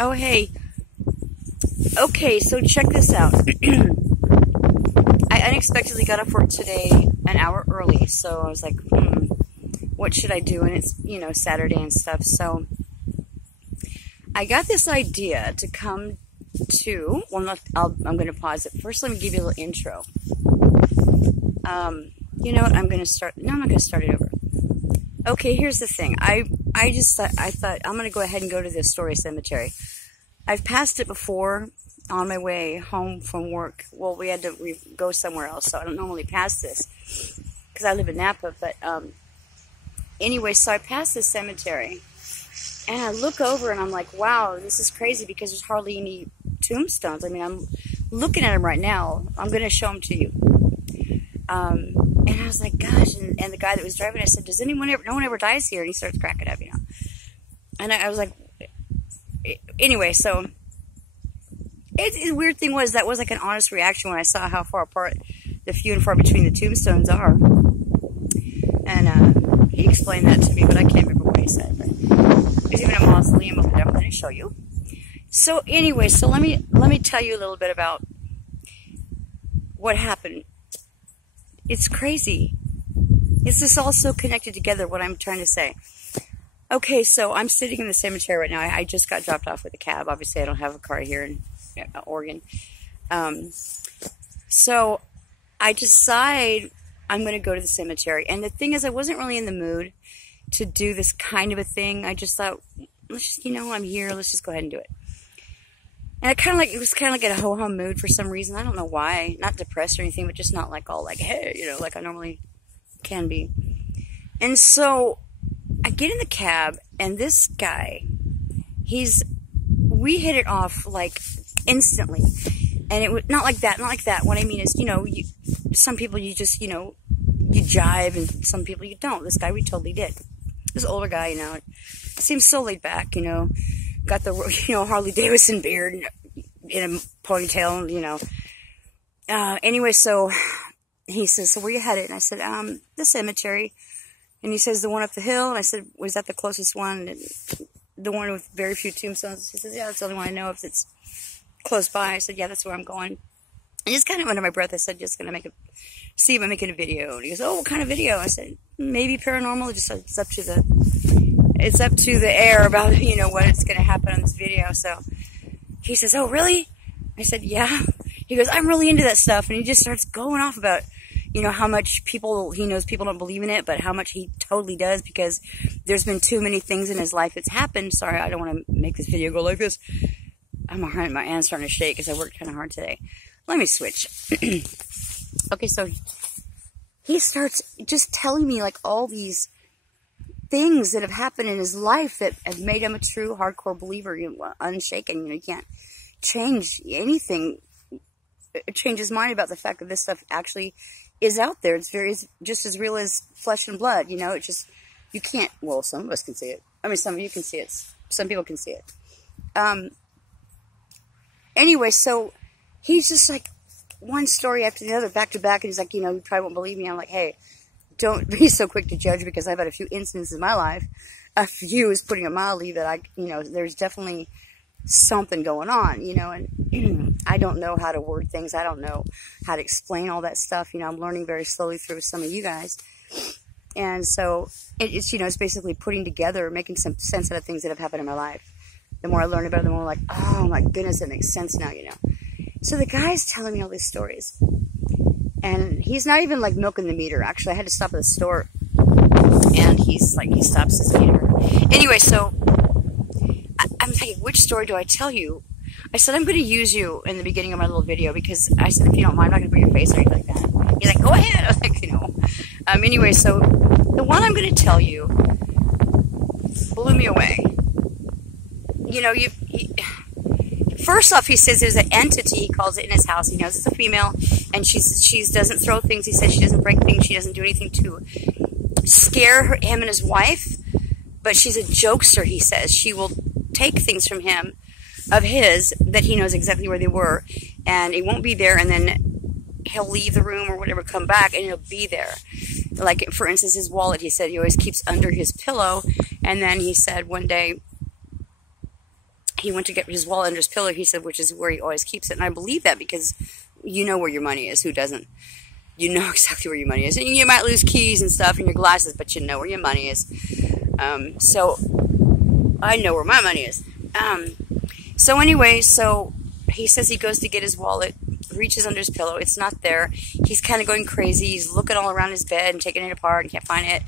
Oh, hey. Okay, so check this out. I unexpectedly got off work today an hour early, so I was like, what should I do? And it's, Saturday and stuff. So I got this idea to come to, I'm going to pause it. First, let me give you a little intro. You know what? I'm not going to start it over. Okay, here's the thing. I thought I'm going to go ahead and go to the Astoria Cemetery. I've passed it before on my way home from work. Well, we had to go somewhere else, so I don't normally pass this because I live in Napa. But anyway, so I passed this cemetery, and I look over, and I'm like, wow, this is crazy because there's hardly any tombstones. I mean, I'm looking at them right now. I'm going to show them to you. And I was like, gosh, and the guy that was driving, I said, no one ever dies here? And he starts cracking up, And I was like, anyway, so the weird thing was that was like an honest reaction when I saw how far apart the few and far between the tombstones are. And he explained that to me, but I can't remember what he said. But there's even a mausoleum over there. I'm going to show you. So anyway, so let me tell you a little bit about what happened. It's crazy. This is all so connected together, what I'm trying to say. Okay, so I'm sitting in the cemetery right now. I just got dropped off with a cab. Obviously, I don't have a car here in Oregon. So I decide I'm going to go to the cemetery. And the thing is, I wasn't really in the mood to do this kind of a thing. I just thought, let's just, I'm here. Let's just go ahead and do it. And it was kind of like in a ho-hum mood for some reason. I don't know why. Not depressed or anything, but just not like all like, hey, like I normally can be. And so I get in the cab, and this guy, we hit it off like instantly. And it was not like that. What I mean is, some people you just, you jive, and some people you don't. This guy, we totally did. This older guy, seems so laid back, got the, Harley Davidson beard in a ponytail, Anyway, so he says, so where you headed? And I said, the cemetery. And he says, the one up the hill? And I said, was that the closest one? And the one with very few tombstones? He says, yeah, that's the only one I know if it's close by. I said, yeah, that's where I'm going. And just kind of under my breath, I said, just going to see if I'm making a video. And he goes, oh, what kind of video? I said, maybe paranormal. It's up to the air about, what it's going to happen on this video. So he says, oh, really? I said, yeah. He goes, I'm really into that stuff. And he just starts going off about, how much he knows people don't believe in it, but how much he totally does, because there's been too many things in his life that's happened. Sorry, I don't want to make this video go like this. My hand's starting to shake because I worked kind of hard today. Let me switch. Okay, so he starts just telling me like all these things that have happened in his life that have made him a true hardcore believer, unshaken. You can't change anything, change his mind about the fact that this stuff actually is out there. It's just as real as flesh and blood. It just, you can't, well, some of us can see it. I mean, some of you can see it. Some people can see it. Anyway, so he's just like one story after the other, back to back, and he's like, you probably won't believe me. I'm like, hey, don't be so quick to judge, because I've had a few instances in my life, a few is putting it mildly, that there's definitely something going on, and I don't know how to word things. I don't know how to explain all that stuff. I'm learning very slowly through some of you guys. And so it's, it's basically putting together, making some sense out of things that have happened in my life. The more I learn about it, the more like, oh my goodness, it makes sense now, So the guy's telling me all these stories, and he's not even like milking the meter. Actually, I had to stop at the store, and he stops his meter. Anyway, so I'm thinking, which story do I tell you? I said, I'm going to use you in the beginning of my little video, because I said, if you don't mind, I'm not going to put your face or anything like that. He's like, go ahead. I was like, Anyway, so the one I'm going to tell you blew me away. First off, he says there's an entity, he calls it, in his house. He knows it's a female, and she doesn't throw things. He says she doesn't break things. She doesn't do anything to scare him and his wife, but she's a jokester, he says. She will take things from him, of his, that he knows exactly where they were, and it won't be there, and then he'll leave the room or whatever, come back, and it'll be there. Like, for instance, his wallet, he said he always keeps under his pillow, and then he said one day, he went to get his wallet under his pillow, he said, which is where he always keeps it. And I believe that because you know where your money is. Who doesn't? You know exactly where your money is. And you might lose keys and stuff and your glasses, but you know where your money is. So I know where my money is. So anyway, so he says he goes to get his wallet, reaches under his pillow. It's not there. He's kind of going crazy. He's looking all around his bed and taking it apart and can't find it.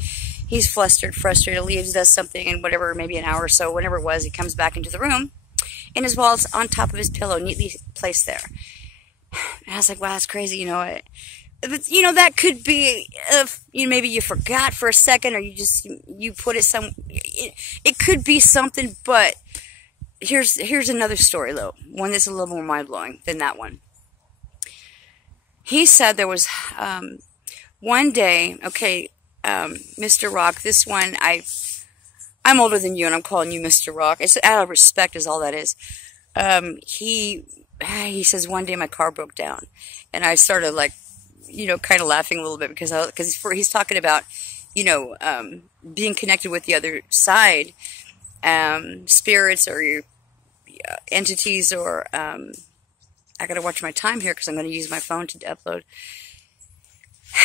He's flustered, frustrated, leaves, does something, and whatever, maybe an hour or so, whenever it was, he comes back into the room, and his wallet's on top of his pillow, neatly placed there. And I was like, wow, that's crazy, you know. But, you know, that could be, maybe you forgot for a second, or you put it it could be something, but here's another story, though, one that's a little more mind-blowing than that one. He said there was, one day, okay, Mr. Rock, this one, I'm older than you, and I'm calling you Mr. Rock. It's out of respect is all that is. He says one day my car broke down, and I started, like, you know, kind of laughing a little bit because he's talking about, you know, being connected with the other side, spirits or your entities, or I gotta watch my time here because I'm going to use my phone to upload.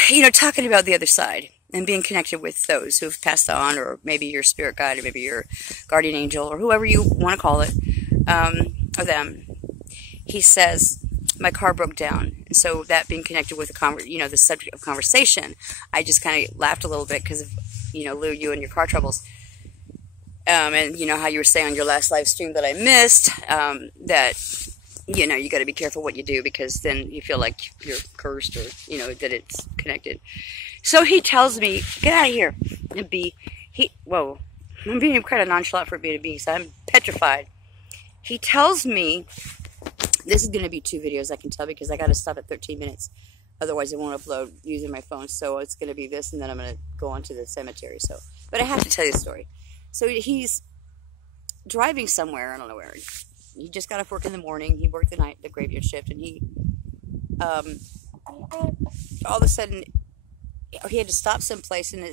You know, talking about the other side and being connected with those who have passed on, or maybe your spirit guide, or maybe your guardian angel, or whoever you want to call it, or them. He says, my car broke down. And so that being connected with the subject of conversation, I just kind of laughed a little bit because of, you know, Lou, you and your car troubles. And you know how you were saying on your last live stream that I missed, that, you know, you got to be careful what you do because then you feel like you're cursed, or, you know, that it's connected. So he tells me, get out of here, whoa, I'm being kind of nonchalant for being a bee, so I'm petrified. He tells me, this is going to be 2 videos, I can tell, because I got to stop at 13 minutes. Otherwise, it won't upload using my phone. So it's going to be this, and then I'm going to go on to the cemetery. But I have to tell you the story. So he's driving somewhere, I don't know where. He just got off work in the morning. He worked the graveyard shift, and he, all of a sudden, he had to stop someplace, and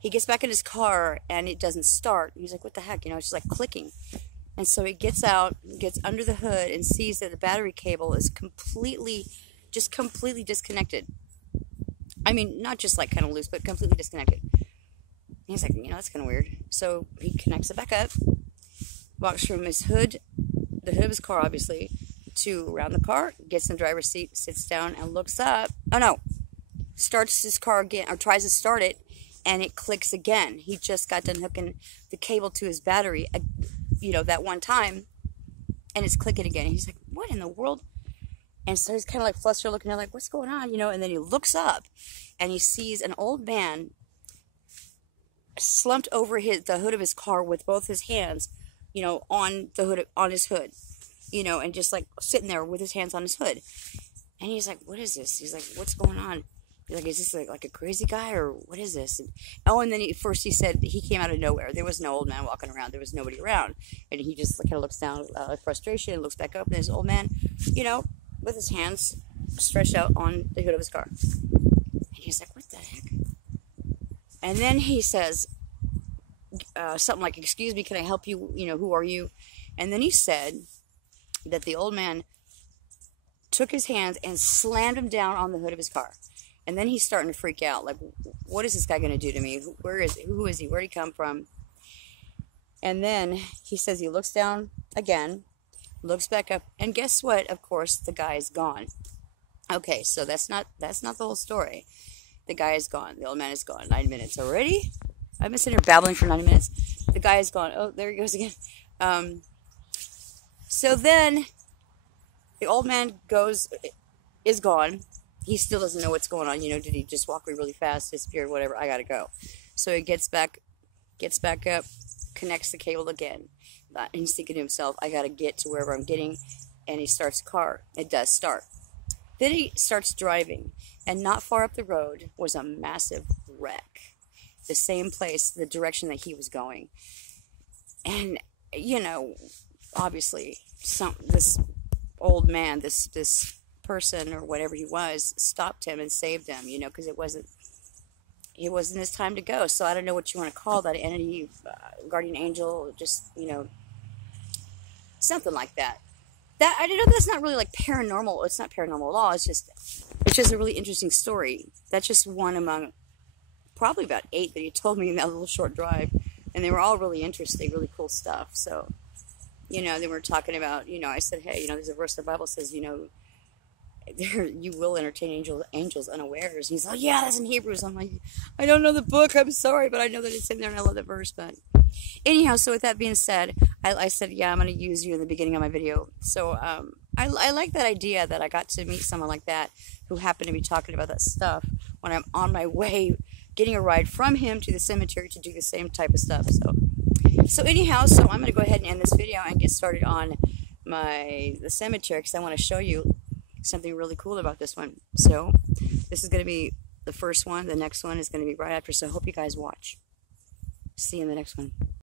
he gets back in his car, and it doesn't start. He's like, what the heck? You know, it's just like clicking. And so he gets out, gets under the hood, and sees that the battery cable is completely disconnected. I mean, not just like kind of loose, but completely disconnected. And he's like, you know, that's kind of weird. So he connects it back up, walks from his hood, the hood of his car, obviously, to around the car, gets in the driver's seat, sits down, and looks up. Oh, no. Starts his car again, or tries to start it, and it clicks again. He just got done hooking the cable to his battery, you know, that one time, and it's clicking again. And he's like, what in the world? And so he's kind of like flustered, looking at like, what's going on, you know? And then he looks up, and he sees an old man slumped over the hood of his car with both his hands, you know, on the hood, on his hood, you know, and just like sitting there with his hands on his hood. And he's like, what is this? He's like, what's going on? He's like, is this like a crazy guy, or what is this? And then first he said he came out of nowhere. There was no old man walking around. There was nobody around. And he just kind of looks down with frustration and looks back up, and there's an old man, you know, with his hands stretched out on the hood of his car. And he's like, what the heck? And then he says something like, excuse me, can I help you? You know, who are you? And then he said that the old man took his hands and slammed him down on the hood of his car. And then he's starting to freak out. Like, what is this guy going to do to me? Who is he? Where'd he come from? And then he says he looks down again, looks back up, and guess what? Of course, the guy is gone. Okay, so that's not the whole story. The guy is gone. The old man is gone. 9 minutes already? I've been sitting here babbling for 9 minutes. The guy is gone. Oh, there he goes again. So then the old man is gone. He still doesn't know what's going on. You know, did he just walk away really fast, disappear, whatever? I gotta go. So he gets back up, connects the cable again. And he's thinking to himself, I gotta get to wherever I'm getting. And he starts the car. It does start. Then he starts driving. And not far up the road was a massive wreck. The same place, the direction that he was going. And, you know, obviously, this old man, this person or whatever he was, stopped him and saved him, you know, because it wasn't it wasn't his time to go. So I don't know what you want to call that entity, guardian angel, just, something like that. That I know that's not really like paranormal. It's not paranormal at all. It's just a really interesting story. That's just one among probably about 8 that he told me in that little short drive, and they were all really interesting, really cool stuff. So, they were talking about, I said, hey, there's a verse in the Bible says, you will entertain angels unawares. He's like, yeah, that's in Hebrews. I'm like, I don't know the book. I'm sorry, but I know that it's in there, and I love the verse. But anyhow, so with that being said, I said, yeah, I'm going to use you in the beginning of my video. So I like that idea that I got to meet someone like that who happened to be talking about that stuff when I'm on my way, getting a ride from him to the cemetery to do the same type of stuff. So anyhow, so I'm going to go ahead and end this video and get started on the cemetery, because I want to show you something really cool about this one. So this is going to be the first one. The next one is going to be right after. So I hope you guys watch. See you in the next one.